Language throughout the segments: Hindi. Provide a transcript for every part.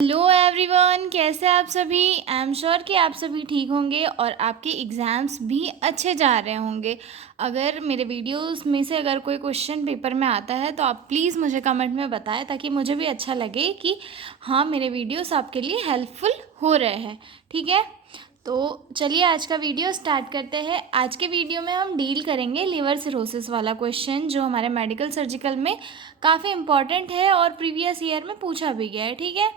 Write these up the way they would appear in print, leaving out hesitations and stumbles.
हेलो एवरीवन, कैसे आप सभी। आई एम श्योर कि आप सभी ठीक होंगे और आपके एग्ज़ाम्स भी अच्छे जा रहे होंगे। अगर मेरे वीडियोस में से अगर कोई क्वेश्चन पेपर में आता है तो आप प्लीज़ मुझे कमेंट में बताएं, ताकि मुझे भी अच्छा लगे कि हाँ, मेरे वीडियोस आपके लिए हेल्पफुल हो रहे हैं। ठीक है, तो चलिए आज का वीडियो स्टार्ट करते हैं। आज के वीडियो में हम डील करेंगे लिवर सिरोसिस वाला क्वेश्चन, जो हमारे मेडिकल सर्जिकल में काफ़ी इंपॉर्टेंट है और प्रीवियस ईयर में पूछा भी गया है। ठीक है,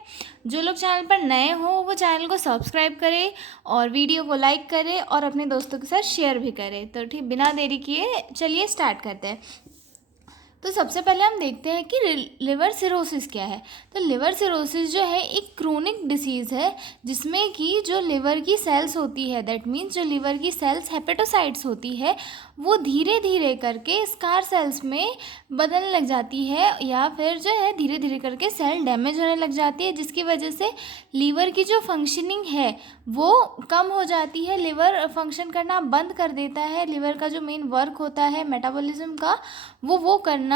जो लोग चैनल पर नए हो वो चैनल को सब्सक्राइब करें और वीडियो को लाइक करें और अपने दोस्तों के साथ शेयर भी करें। तो ठीक, बिना देरी किए चलिए स्टार्ट करते हैं। तो सबसे पहले हम देखते हैं कि लिवर सिरोसिस क्या है। तो लिवर सिरोसिस जो है एक क्रोनिक डिसीज़ है, जिसमें कि जो लिवर की सेल्स होती है, दैट मीन्स जो लिवर की सेल्स हेपेटोसाइट्स होती है, वो धीरे धीरे करके स्कार सेल्स में बदलने लग जाती है, या फिर जो है धीरे धीरे करके सेल डैमेज होने लग जाती है, जिसकी वजह से लीवर की जो फंक्शनिंग है वो कम हो जाती है। लिवर फंक्शन करना बंद कर देता है। लिवर का जो मेन वर्क होता है मेटाबॉलिज्म का, वो करना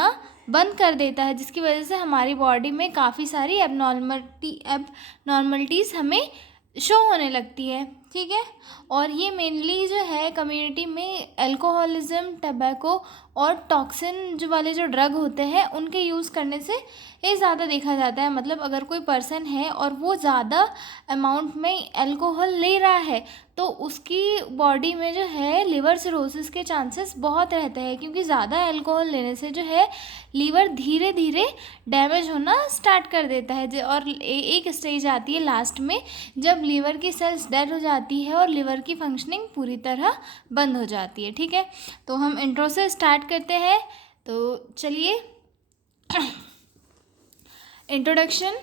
बंद कर देता है, जिसकी वजह से हमारी बॉडी में काफ़ी सारी एबनॉर्मलिटीज़ हमें शो होने लगती है। ठीक है, और ये मेनली जो है कम्युनिटी में अल्कोहलिज्म, टबैको और टॉक्सिन जो वाले जो ड्रग होते हैं उनके यूज़ करने से ये ज़्यादा देखा जाता है। मतलब अगर कोई पर्सन है और वो ज़्यादा अमाउंट में अल्कोहल ले रहा है तो उसकी बॉडी में जो है लिवर सिरोसिस के चांसेस बहुत रहते हैं, क्योंकि ज़्यादा अल्कोहल लेने से जो है लीवर धीरे धीरे डैमेज होना स्टार्ट कर देता है। और एक स्टेज आती है लास्ट में, जब लीवर की सेल्स डेड हो जाती है और लिवर की फंक्शनिंग पूरी तरह बंद हो जाती है। ठीक है, तो हम इंट्रो से स्टार्ट करते हैं। तो चलिए introduction.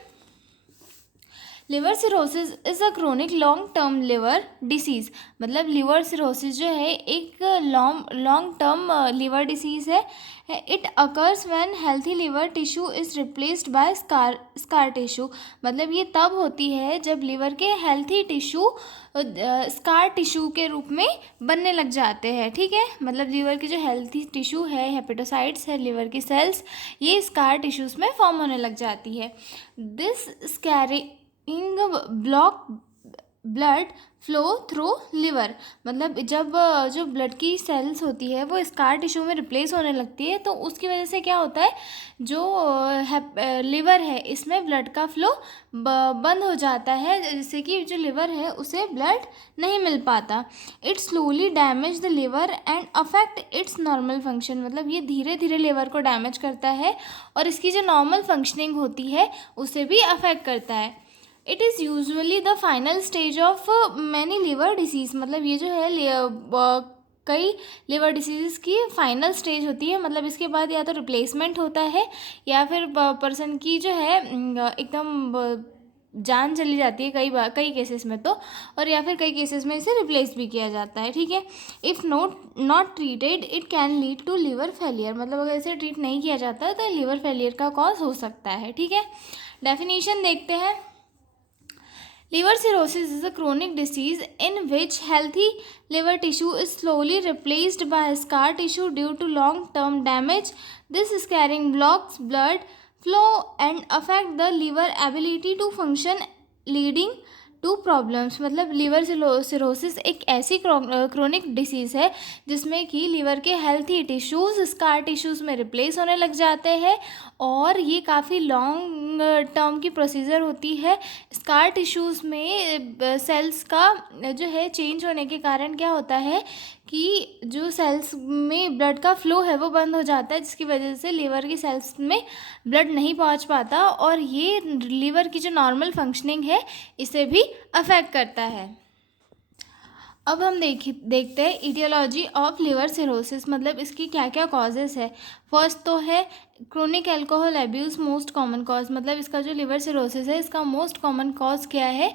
Liver cirrhosis is a chronic long term liver disease. मतलब लिवर सिरोसिस जो है एक लॉन्ग टर्म लिवर डिसीज़ है। It occurs when healthy liver tissue is replaced by scar tissue. मतलब ये तब होती है जब लिवर के हेल्थी टिश्यू स्कार टिश्यू के रूप में बनने लग जाते हैं। ठीक है, मतलब लिवर की जो हेल्थी टिश्यू है, हेपेटोसाइट्स है, लिवर की सेल्स, ये स्कार टिश्यूज़ में फॉर्म होने लग जाती है। दिस स्कैरी इंग block blood flow through liver. मतलब जब जो ब्लड की सेल्स होती है वो स्कार टिश्यू में रिप्लेस होने लगती है, तो उसकी वजह से क्या होता है, जो लिवर है इसमें ब्लड का फ्लो बंद हो जाता है, जिससे कि जो लिवर है उसे ब्लड नहीं मिल पाता। It slowly damage the liver and affect it's normal function. मतलब ये धीरे धीरे लिवर को डैमेज करता है और इसकी जो नॉर्मल फंक्शनिंग होती है उसे भी अफेक्ट करता है। It is usually the final stage of many liver disease. मतलब ये जो है कई लिवर डिसीज़ की फाइनल स्टेज होती है। मतलब इसके बाद या तो रिप्लेसमेंट होता है, या फिर पर्सन की जो है एकदम जान चली जाती है कई केसेस में तो, और या फिर कई केसेस में इसे रिप्लेस भी किया जाता है। ठीक है, if not treated it can lead to liver failure. मतलब अगर इसे ट्रीट नहीं किया जाता है तो लिवर फेलियर का कॉज हो सकता है। ठीक है, डेफिनेशन देखते हैं। Liver cirrhosis is a chronic disease in which healthy liver tissue is slowly replaced by scar tissue due to long-term damage. This scarring blocks blood flow and affect the liver ability to function, leading to problems. मतलब लिवर सिरोसिस एक ऐसी क्रोनिक डिसीज़ है जिसमें कि लिवर के हेल्थी टिश्यूज़ स्कार टिश्यूज़ में रिप्लेस होने लग जाते हैं, और ये काफ़ी लॉन्ग टर्म की प्रोसीजर होती है। स्कार टिश्यूज़ में सेल्स का जो है चेंज होने के कारण क्या होता है कि जो सेल्स में ब्लड का फ्लो है वो बंद हो जाता है, जिसकी वजह से लिवर की सेल्स में ब्लड नहीं पहुंच पाता, और ये लिवर की जो नॉर्मल फंक्शनिंग है इसे भी अफेक्ट करता है। अब हम देखते हैं इटियोलॉजी ऑफ लिवर सिरोसिस। मतलब इसकी क्या क्या कॉजेज़ है। फर्स्ट तो है chronic alcohol abuse, most common cause. मतलब इसका जो लिवर सिरोसिस है इसका मोस्ट कॉमन कॉज क्या है,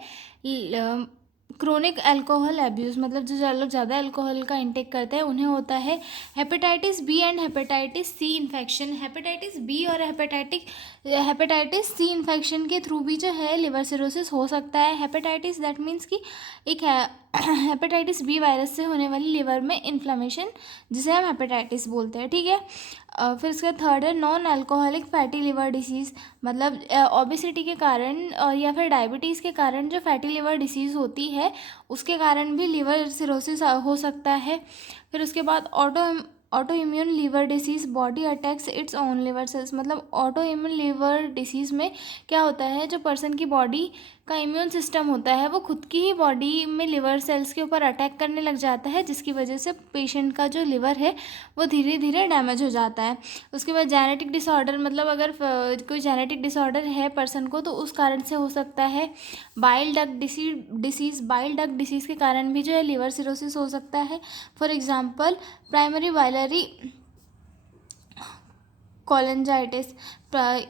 क्रोनिक अल्कोहल एब्यूज़। मतलब जो लोग ज़्यादा अल्कोहल का इंटेक करते हैं उन्हें होता है। Hepatitis B and hepatitis C infection. Hepatitis B और हेपेटाइटिस सी इन्फेक्शन के थ्रू भी जो है लिवर सिरोसिस हो सकता है। हेपेटाइटिस दैट मीन्स कि एक हेपेटाइटिस बी वायरस से होने वाली लिवर में इन्फ्लेमेशन, जिसे हम हेपेटाइटिस बोलते हैं। ठीक है, फिर इसका थर्ड है non alcoholic fatty liver disease, मतलब ओबेसिटी के कारण या फिर डायबिटीज़ के कारण जो फैटी लिवर डिसीज़ होती है उसके कारण भी लिवर सिरोसिस हो सकता है। फिर उसके बाद auto immune liver disease, body attacks its own liver cells, मतलब ऑटो इम्यून लीवर डिसीज़ में क्या होता है, जो पर्सन की बॉडी का इम्यून सिस्टम होता है वो खुद की ही बॉडी में लिवर सेल्स के ऊपर अटैक करने लग जाता है, जिसकी वजह से पेशेंट का जो लिवर है वो धीरे धीरे डैमेज हो जाता है। उसके बाद जेनेटिक डिसऑर्डर, मतलब अगर कोई जेनेटिक डिसऑर्डर है पर्सन को तो उस कारण से हो सकता है। Bile duct disease, bile duct disease के कारण भी जो है लिवर सिरोसिस हो सकता है। For example primary biliary cholangitis,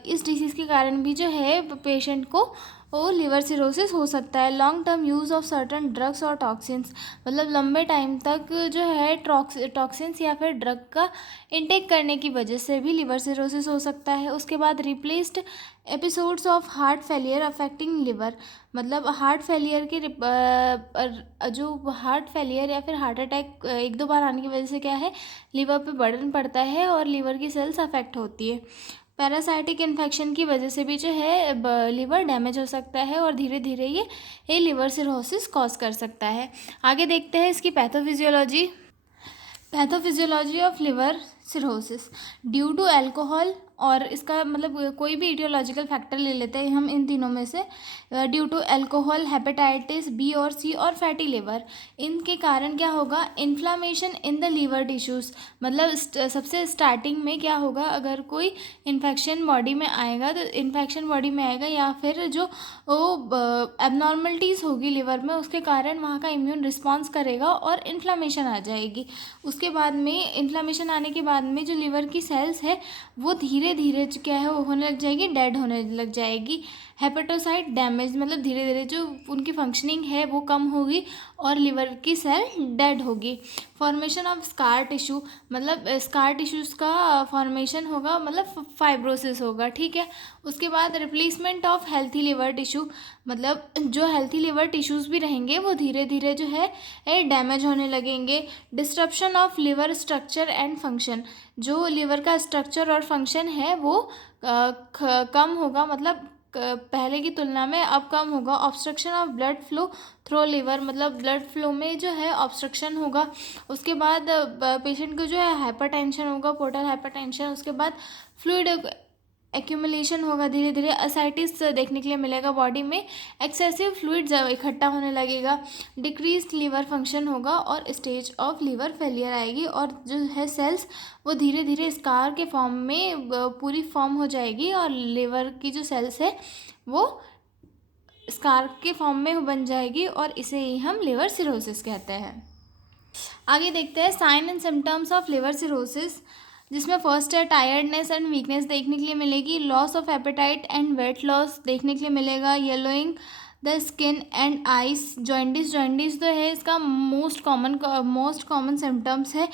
इस डिसीज़ के कारण भी जो है पेशेंट को वो लिवर सिरोसिस हो सकता है। Long term use of certain drugs और टॉक्सिन्स, मतलब लंबे टाइम तक जो है टॉक्सिन्स या फिर ड्रग का इनटेक करने की वजह से भी लिवर सिरोसिस हो सकता है। उसके बाद replaced episodes of heart failure affecting liver, मतलब हार्ट फेलियर के जो हार्ट फेलियर या फिर हार्ट अटैक एक दो बार आने की वजह से क्या है, लिवर पे बर्डन पड़ता है और लिवर की सेल्स अफेक्ट होती है। पैरासाइटिक इन्फेक्शन की वजह से भी जो है लिवर डैमेज हो सकता है और धीरे धीरे ये लिवर सिरोसिस कॉज कर सकता है। आगे देखते हैं इसकी pathophysiology of liver cirrhosis due to alcohol, और इसका मतलब कोई भी इटियोलॉजिकल फैक्टर ले लेते हैं हम इन तीनों में से, due to alcohol, hepatitis B और सी और फैटी लिवर, इनके कारण क्या होगा, inflammation in the liver tissues, मतलब सबसे स्टार्टिंग में क्या होगा, अगर कोई इन्फेक्शन बॉडी में आएगा तो इन्फेक्शन बॉडी में आएगा या फिर जो वो एबनॉर्मलिटीज़ होगी लिवर में उसके कारण वहाँ का इम्यून रिस्पॉन्स करेगा और इन्फ्लामेशन आ जाएगी। उसके बाद में इन्फ्लामेशन आने के बाद में जो लिवर की सेल्स है वो धीरे धीरे क्या है वो होने लग जाएगी, डेड होने लग जाएगी। हेपेटोसाइट डैमेज, मतलब धीरे धीरे जो उनकी फंक्शनिंग है वो कम होगी और लिवर की सेल डेड होगी। फॉर्मेशन ऑफ स्कार टिश्यू, मतलब स्कार टिश्यूज़ का फॉर्मेशन होगा, मतलब फाइब्रोसिस होगा, ठीक है। उसके बाद replacement of healthy liver tissue, मतलब जो हेल्थी लिवर टिश्यूज़ भी रहेंगे वो धीरे धीरे जो है डैमेज होने लगेंगे। Disruption of liver structure and function, जो लिवर का स्ट्रक्चर और फंक्शन है वो कम होगा, मतलब पहले की तुलना में अब कम होगा। Obstruction of blood flow through liver, मतलब ब्लड फ्लो में जो है ऑब्स्ट्रक्शन होगा। उसके बाद पेशेंट को जो है हाइपरटेंशन होगा, पोर्टल हाइपरटेंशन। उसके बाद फ्लूइड एक्यूमुलेशन होगा, धीरे धीरे असाइटिस देखने के लिए मिलेगा बॉडी में, एक्सेसिव फ्लूइड इकट्ठा होने लगेगा। डिक्रीज लिवर फंक्शन होगा और स्टेज ऑफ लिवर फेलियर आएगी और जो है सेल्स वो धीरे धीरे स्कार के फॉर्म में पूरी फॉर्म हो जाएगी और लिवर की जो सेल्स है वो स्कार के फॉर्म में बन जाएगी और इसे ही हम लिवर सिरोसिस कहते हैं। आगे देखते हैं sign and symptoms of liver cirrhosis, जिसमें फर्स्ट है टायर्डनेस एंड वीकनेस देखने के लिए मिलेगी। Loss of appetite and weight loss देखने के लिए मिलेगा। Yellowing the skin and eyes, jaundice तो है इसका मोस्ट कॉमन सिम्टम्स है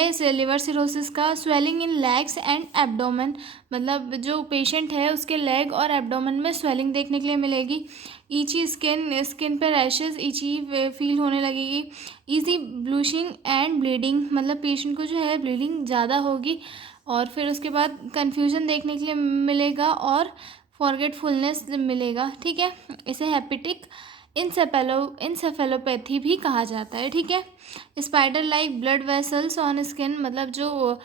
इस लिवर सिरोसिस का। Swelling in legs and abdomen, मतलब जो पेशेंट है उसके लेग और एब्डोमेन में स्वेलिंग देखने के लिए मिलेगी। ईची स्किन पे रैशेस ईची फील होने लगेगी। ईजी ब्लूशिंग एंड ब्लीडिंग, मतलब पेशेंट को जो है ब्लीडिंग ज़्यादा होगी। और फिर उसके बाद कन्फ्यूजन देखने के लिए मिलेगा और फॉरगेटफुलनेस मिलेगा, ठीक है। इसे हेपेटिक इंसेफेलोपैथी भी कहा जाता है, ठीक है। Spider like blood vessels on skin, मतलब जो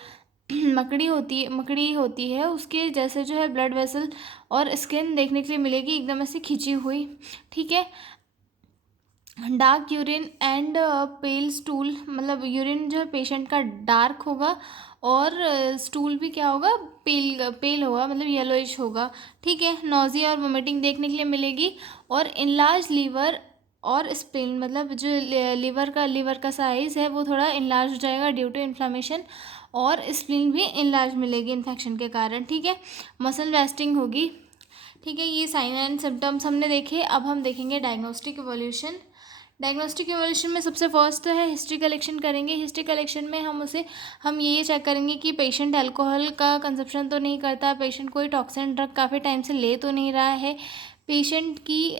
मकड़ी होती है उसके जैसे जो है ब्लड वेसल और स्किन देखने के लिए मिलेगी एकदम ऐसे खिंची हुई, ठीक है। Dark urine and pale stool, मतलब यूरिन जो है पेशेंट का डार्क होगा और स्टूल भी क्या होगा, पेल होगा, मतलब येलोइश होगा, ठीक है। नोजिया और वोमिटिंग देखने के लिए मिलेगी और इनलार्ज लीवर और स्प्लीन, मतलब जो लिवर का साइज़ है वो थोड़ा इनलार्ज हो जाएगा ड्यू टू इन्फ्लामेशन और स्प्लीन भी इनलार्ज मिलेगी इन्फेक्शन के कारण, ठीक है। मसल वेस्टिंग होगी, ठीक है। ये साइन एंड सिम्टम्स हमने देखे। अब हम देखेंगे डायग्नोस्टिक इवोल्यूशन। डायग्नोस्टिक इवोल्यूशन में सबसे फर्स्ट तो है हिस्ट्री कलेक्शन करेंगे। हिस्ट्री कलेक्शन में हम ये चेक करेंगे कि पेशेंट अल्कोहल का कंजप्शन तो नहीं करता, पेशेंट कोई टॉक्सिन ड्रग काफ़ी टाइम से ले तो नहीं रहा है, पेशेंट की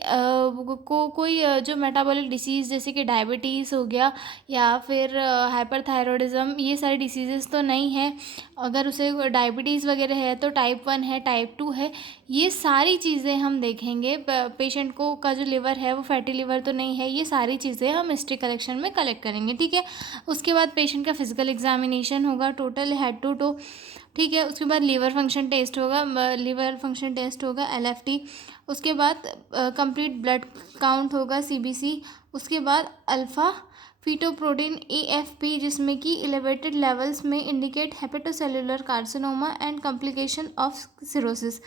कोई जो मेटाबॉलिक डिसीज़ जैसे कि डायबिटीज़ हो गया या फिर हाइपरथायरॉयडिज्म, ये सारी डिसीज़ेस तो नहीं है। अगर उसे डायबिटीज़ वगैरह है तो टाइप 1 है, टाइप 2 है, ये सारी चीज़ें हम देखेंगे। पेशेंट को का जो लिवर है वो फैटी लिवर तो नहीं है, ये सारी चीज़ें हम हिस्ट्री कलेक्शन में कलेक्ट करेंगे, ठीक है। उसके बाद पेशेंट का फिजिकल एग्जामिनेशन होगा, टोटल हेड टू टो, ठीक है। उसके बाद लीवर फंक्शन टेस्ट होगा, LFT। उसके बाद कंप्लीट ब्लड काउंट होगा, CBC। उसके बाद अल्फ़ा फीटोप्रोटीन AFP, जिसमें कि एलिवेटेड लेवल्स में indicate hepatocellular carcinoma and complication of cirrhosis.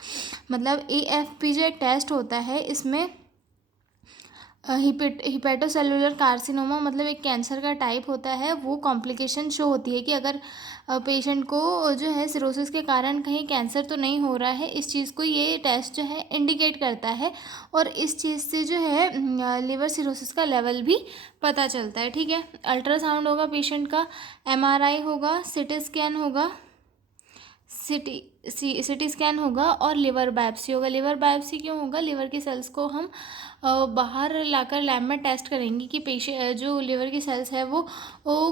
मतलब AFP जो एक टेस्ट होता है, इसमें हिपेटोसेलुलर कार्सिनोमा मतलब एक कैंसर का टाइप होता है, वो कॉम्प्लिकेशन शो होती है कि अगर पेशेंट को जो है सिरोसिस के कारण कहीं कैंसर तो नहीं हो रहा है, इस चीज़ को ये टेस्ट जो है इंडिकेट करता है। और इस चीज़ से जो है लिवर सिरोसिस का लेवल भी पता चलता है, ठीक है। अल्ट्रासाउंड होगा पेशेंट का, MRI होगा, CT स्कैन होगा, सिटी स्कैन होगा, और लिवर बायोप्सी होगा। लिवर बायोप्सी क्यों होगा? लिवर की सेल्स को हम बाहर लाकर लैब में टेस्ट करेंगे कि पेशेंट जो लिवर की सेल्स है वो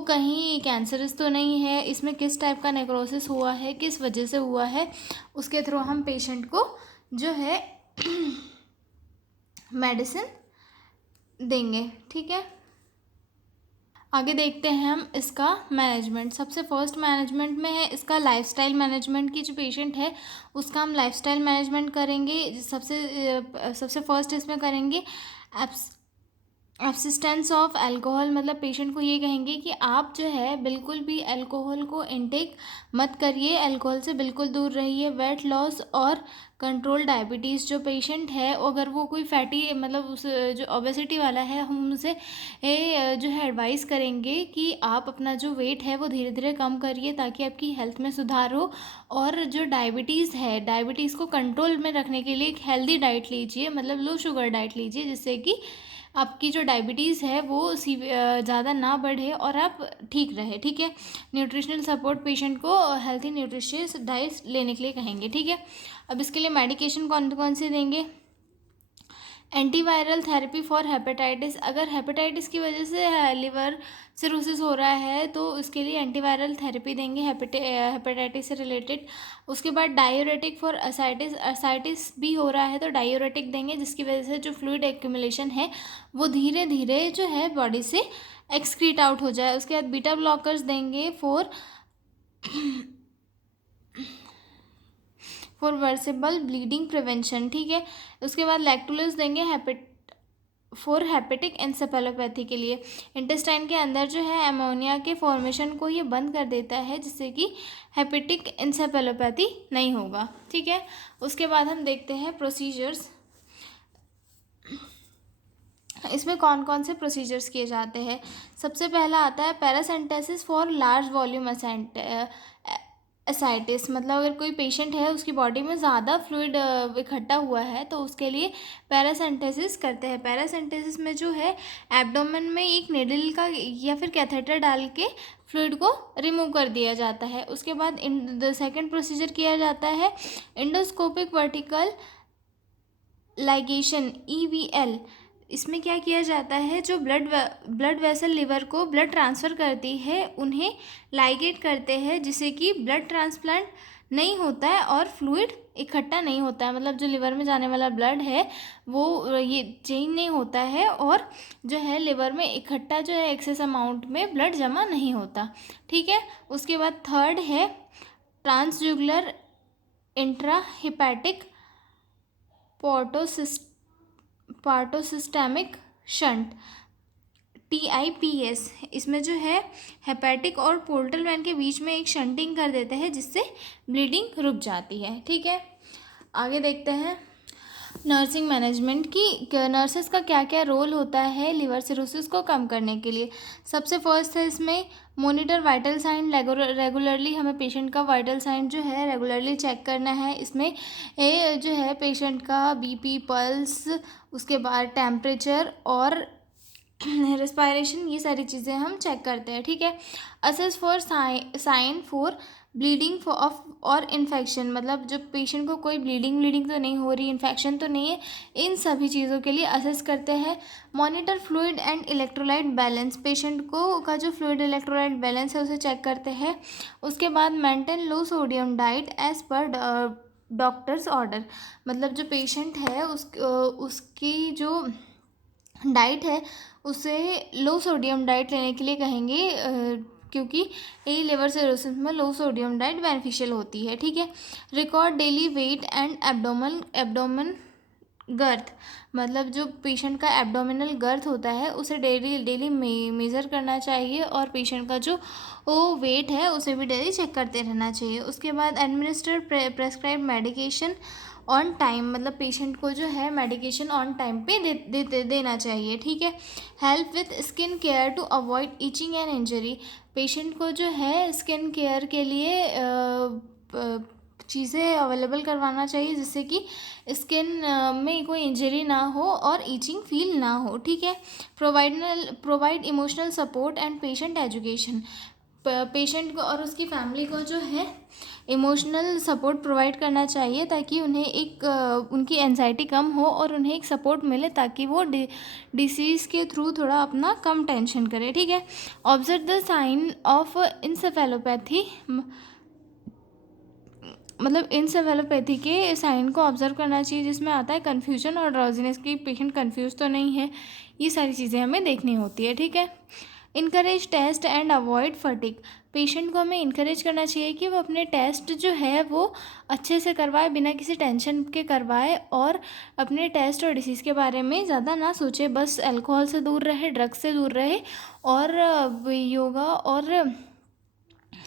कहीं कैंसरस तो नहीं है, इसमें किस टाइप का नेक्रोसिस हुआ है, किस वजह से हुआ है, उसके थ्रू हम पेशेंट को जो है मेडिसिन देंगे, ठीक है। आगे देखते हैं हम इसका मैनेजमेंट। सबसे फर्स्ट मैनेजमेंट में है इसका लाइफस्टाइल मैनेजमेंट, की जो पेशेंट है उसका हम लाइफस्टाइल मैनेजमेंट करेंगे। सबसे फर्स्ट इसमें करेंगे एब्सिस्टेंस ऑफ अल्कोहल, मतलब पेशेंट को ये कहेंगे कि आप जो है बिल्कुल भी अल्कोहल को इनटेक मत करिए, अल्कोहल से बिल्कुल दूर रहिए। वेट लॉस और कंट्रोल डायबिटीज़, जो पेशेंट है अगर वो कोई फैटी मतलब उस जो ओबेसिटी वाला है, हम उसे जो है एडवाइस करेंगे कि आप अपना जो वेट है वो धीरे धीरे कम करिए ताकि आपकी हेल्थ में सुधार हो। और जो डायबिटीज़ है, डायबिटीज़ को कंट्रोल में रखने के लिए एक हेल्दी डाइट लीजिए, मतलब लो शुगर डाइट लीजिए, जिससे कि आपकी जो डायबिटीज़ है वो ज़्यादा ना बढ़े और आप ठीक रहे, ठीक है। न्यूट्रिशनल सपोर्ट, पेशेंट को हेल्थी न्यूट्रिशियस डाइट लेने के लिए कहेंगे, ठीक है। अब इसके लिए मेडिकेशन कौन कौन से देंगे? एंटीवायरल थेरेपी फॉर हेपेटाइटिस, अगर हेपेटाइटिस की वजह से लिवर सिरोसिस हो रहा है तो इसके लिए एंटीवायरल थेरेपी देंगे हेपेटाइटिस से रिलेटेड। उसके बाद डायूरेटिक फॉर असाइटिस भी हो रहा है तो डायूरेटिक देंगे, जिसकी वजह से जो फ्लूइड एक्यूमुलेशन है वो धीरे धीरे जो है बॉडी से एक्सक्रीट आउट हो जाए। उसके बाद बीटा ब्लॉकर्स देंगे फॉर वर्सेबल ब्लीडिंग प्रिवेंशन, ठीक है। उसके बाद लैक्टुलस देंगे फॉर हेपेटिक एन्सेफेलोपैथी के लिए। इंटेस्टाइन के अंदर जो है अमोनिया के फॉर्मेशन को ये बंद कर देता है, जिससे कि हेपेटिक एन्सेफेलोपैथी नहीं होगा, ठीक है। उसके बाद हम देखते हैं प्रोसीजर्स। इसमें कौन कौन से प्रोसीजर्स किए जाते हैं। सबसे पहला आता है पैरासेंटेसिस फॉर लार्ज वॉल्यूम एसाइटिस, मतलब अगर कोई पेशेंट है उसकी बॉडी में ज़्यादा फ्लूइड इकट्ठा हुआ है तो उसके लिए पैरासेंटेसिस करते हैं। पैरासेंटेसिस में जो है एब्डोमेन में एक निडल का या फिर कैथेटर डाल के फ्लूइड को रिमूव कर दिया जाता है। उसके बाद सेकंड प्रोसीजर किया जाता है एंडोस्कोपिक वर्टिकल लाइगेशन, EVL। इसमें क्या किया जाता है, जो ब्लड वेसल लिवर को ब्लड ट्रांसफ़र करती है उन्हें लाइगेट करते हैं, जिससे कि ब्लड ट्रांसप्लांट नहीं होता है और फ्लूइड इकट्ठा नहीं होता है, मतलब जो लिवर में जाने वाला ब्लड है वो ये चेंज नहीं होता है और जो है लिवर में इकट्ठा जो है एक्सेस अमाउंट में ब्लड जमा नहीं होता, ठीक है। उसके बाद थर्ड है ट्रांसजुगुलर इंट्रा हिपैटिक पार्टोसिस्टेमिक शंट, TIPS। इसमें जो है हेपेटिक और पोर्टल वेन के बीच में एक शंटिंग कर देते हैं, जिससे ब्लीडिंग रुक जाती है, ठीक है। आगे देखते हैं नर्सिंग मैनेजमेंट की नर्सेस का क्या क्या रोल होता है लिवर सिरोसिस को कम करने के लिए। सबसे फर्स्ट है इसमें मॉनिटर वाइटल साइन, रेगुलरली हमें पेशेंट का वाइटल साइन जो है रेगुलरली चेक करना है। इसमें जो है पेशेंट का BP, पल्स, उसके बाद टेम्परेचर और रेस्पायरेशन, ये सारी चीज़ें हम चेक करते हैं, ठीक है। Assess for sign for bleeding of और इन्फेक्शन, मतलब जब पेशेंट को कोई ब्लीडिंग तो नहीं हो रही, इन्फेक्शन तो नहीं है, इन सभी चीज़ों के लिए असेस करते हैं। Monitor fluid and electrolyte balance, patient को का जो फ्लूइड इलेक्ट्रोलाइट बैलेंस है उसे चेक करते हैं। उसके बाद maintain low sodium diet as per doctor's order, मतलब जो पेशेंट है उसकी जो डाइट है उसे लो सोडियम डाइट लेने के लिए कहेंगे, क्योंकि ये लिवर सिरोसिस में लो सोडियम डाइट बेनिफिशियल होती है। ठीक है। Record daily weight and abdomen girth, मतलब जो पेशेंट का एब्डोमिनल गर्थ होता है उसे डेली मेज़र करना चाहिए, और पेशेंट का जो वेट है उसे भी डेली चेक करते रहना चाहिए। उसके बाद administer prescribe medication on time, मतलब पेशेंट को जो है मेडिकेशन ऑन टाइम पे देना चाहिए। ठीक है। Help with skin care to avoid itching and injury, patient को जो है स्किन केयर के लिए चीज़ें अवेलेबल करवाना चाहिए जिससे कि स्किन में कोई इंजरी ना हो और ईचिंग फील ना हो। ठीक है। Provide emotional support and patient education, patient को और उसकी फैमिली को जो है इमोशनल सपोर्ट प्रोवाइड करना चाहिए ताकि उन्हें एक उनकी एंजाइटी कम हो और उन्हें एक सपोर्ट मिले ताकि वो डिसीज़ के थ्रू थोड़ा अपना कम टेंशन करे। ठीक है। Observe the sign of encephalopathy, मतलब इंसेफेलोपैथी के साइन को ऑब्जर्व करना चाहिए जिसमें आता है कन्फ्यूजन और ड्राउजीनेस, की पेशेंट कन्फ्यूज तो नहीं है, ये सारी चीज़ें हमें देखनी होती है। ठीक है। Encourage test and avoid fatigue, patient को हमें इनकरेज करना चाहिए कि वो अपने टेस्ट जो है वो अच्छे से करवाए, बिना किसी टेंशन के करवाए, और अपने टेस्ट और डिसीज़ के बारे में ज़्यादा ना सोचे, बस अल्कोहल से दूर रहे, ड्रग्स से दूर रहे, और योगा और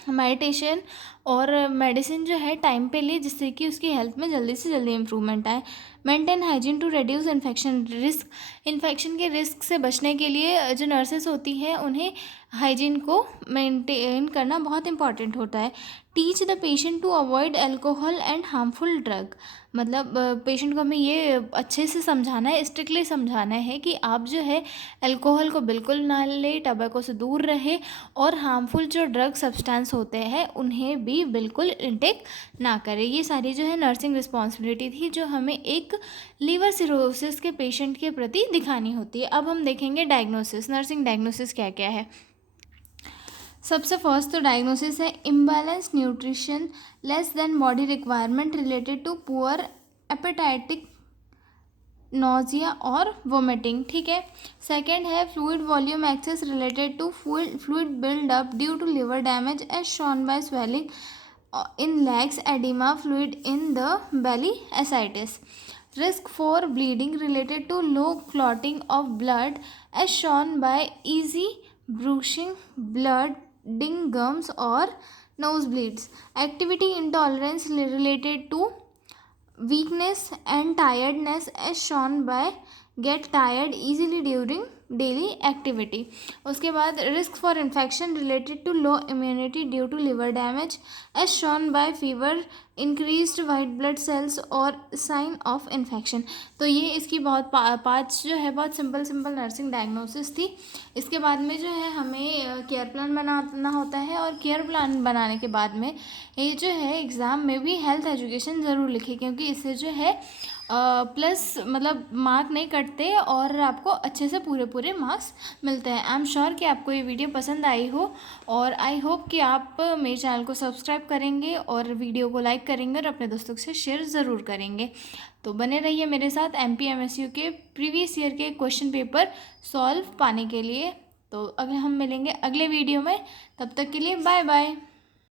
मेडिटेशन और मेडिसिन जो है टाइम पे ले जिससे कि उसकी हेल्थ में जल्दी से जल्दी इम्प्रूवमेंट आए। Maintain hygiene to reduce infection risk, infection के रिस्क से बचने के लिए जो नर्सेस होती हैं उन्हें हाइजीन को मेंटेन करना बहुत इंपॉर्टेंट होता है। Teach the patient to avoid alcohol and harmful drug, मतलब पेशेंट को हमें ये अच्छे से समझाना है, स्ट्रिक्टली समझाना है कि आप जो है अल्कोहल को बिल्कुल ना ले, टबैको से दूर रहे, और हार्मफुल जो ड्रग सब्सटेंस होते हैं उन्हें भी बिल्कुल इंटेक ना करें। ये सारी जो है नर्सिंग रिस्पॉन्सिबिलिटी थी जो हमें एक लीवर सिरोसिस के पेशेंट के प्रति दिखानी होती है। अब हम देखेंगे डायग्नोसिस, नर्सिंग डायग्नोसिस क्या क्या है। सबसे फर्स्ट तो डायग्नोसिस है imbalance nutrition, less than body requirement related to poor appetite nausea और वोमिटिंग। ठीक है। सेकेंड है fluid volume excess related to fluid build up due to liver damage as shown by swelling in legs, oedema, fluid in the belly, ascites. Risk for bleeding related to low clotting of blood as shown by easy bruising, blooding gums or nosebleeds. Activity intolerance related to weakness and tiredness as shown by get tired easily during daily activity. उसके बाद risk for infection related to low immunity due to liver damage as shown by fever, increased white blood cells और साइन ऑफ इन्फेक्शन। तो ये इसकी बहुत पाँच जो है बहुत सिंपल नर्सिंग डायग्नोसिस थी। इसके बाद में जो है हमें केयर प्लान बनाना होता है, और केयर प्लान बनाने के बाद में ये जो है एग्ज़ाम में भी हेल्थ एजुकेशन ज़रूर लिखे, क्योंकि इससे जो है प्लस मतलब मार्क नहीं कटते और आपको अच्छे से पूरे मार्क्स मिलते हैं। आई एम श्योर कि आपको ये वीडियो पसंद आई हो, और आई होप कि आप मेरे चैनल को सब्सक्राइब करेंगे और वीडियो को लाइक करेंगे और अपने दोस्तों से शेयर ज़रूर करेंगे। तो बने रहिए मेरे साथ MPMSU के प्रीवियस ईयर के क्वेश्चन पेपर सॉल्व पाने के लिए। तो अगर हम मिलेंगे अगले वीडियो में, तब तक के लिए बाय बाय।